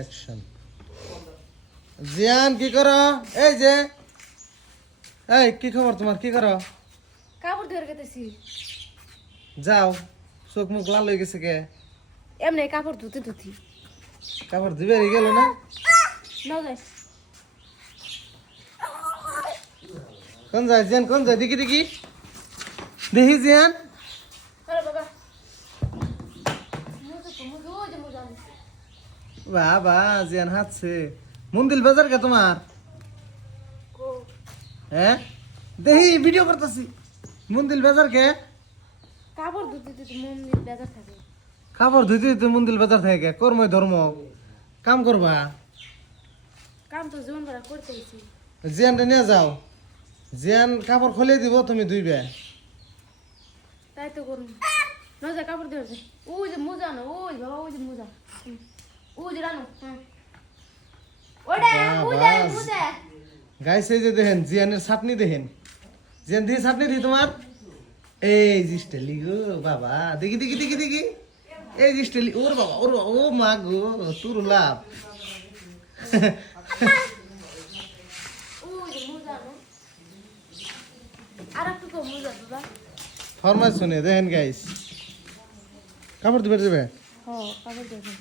Action. জিয়ান কি করো? এই যে এই কি খবর তোমার? কি করো? কাপড় ধরে গেতেছি। যাও, চোখ মুখ লাল হয়ে গেছে কে? এমনি কাপড় ধুতে ধুতি কাপড় ধুবে গেল না? নাও যাই। কোন যায় জিয়ান? কোন যায়? দেখি দেখি দেখি জিয়ান। আরে বাবা মুজো তো মুজো ওই যে মুজো আনছে। বাবা জিয়ান হাঁটছে। মন্দির বাজার কে তোমার? কো হ্যাঁ দেখি ভিডিও করতেছি। মন্দির বাজার কে? কাপড় ধুতে ধুতে মন্দির বেজার থাকে। কাপড় ধুইতে ধুইতে মন্দির বাজার থেকে কে? কর্মই ধর্ম কাম করবা। কাম তো জীবন ভরা করতেইছি। জিয়ানটা নিয়ে যাও। জিয়ান কাপড় খুলে দিব, তুমি ধুইবে। তাই তো করুন। নাও যা কাপড় ধরে যাই। ওই যে মুজা না, ওই বাবা ওই যে মুজা। ওই যে রানো। ওটা মুজা মুজা। গাইছে যে দেখেন জিয়ানের চাটনি দেখেন। জিয়ান দিয়ে চাটনি দিই তোমার। এই যে স্টাইলি গো বাবা, দেখি দেখি দেখি দেখি। এই যে স্টাইলি, ওর বাবা ওর বাবা, ও মা গো তোর লাভ। ওই যে মুজা না। আর একটু কম মুজা বাবা। ফরমাইশ শুনে দেখেন গাইস, কাপড় দিবে দেবে। হ্যাঁ কাপড় ধরে।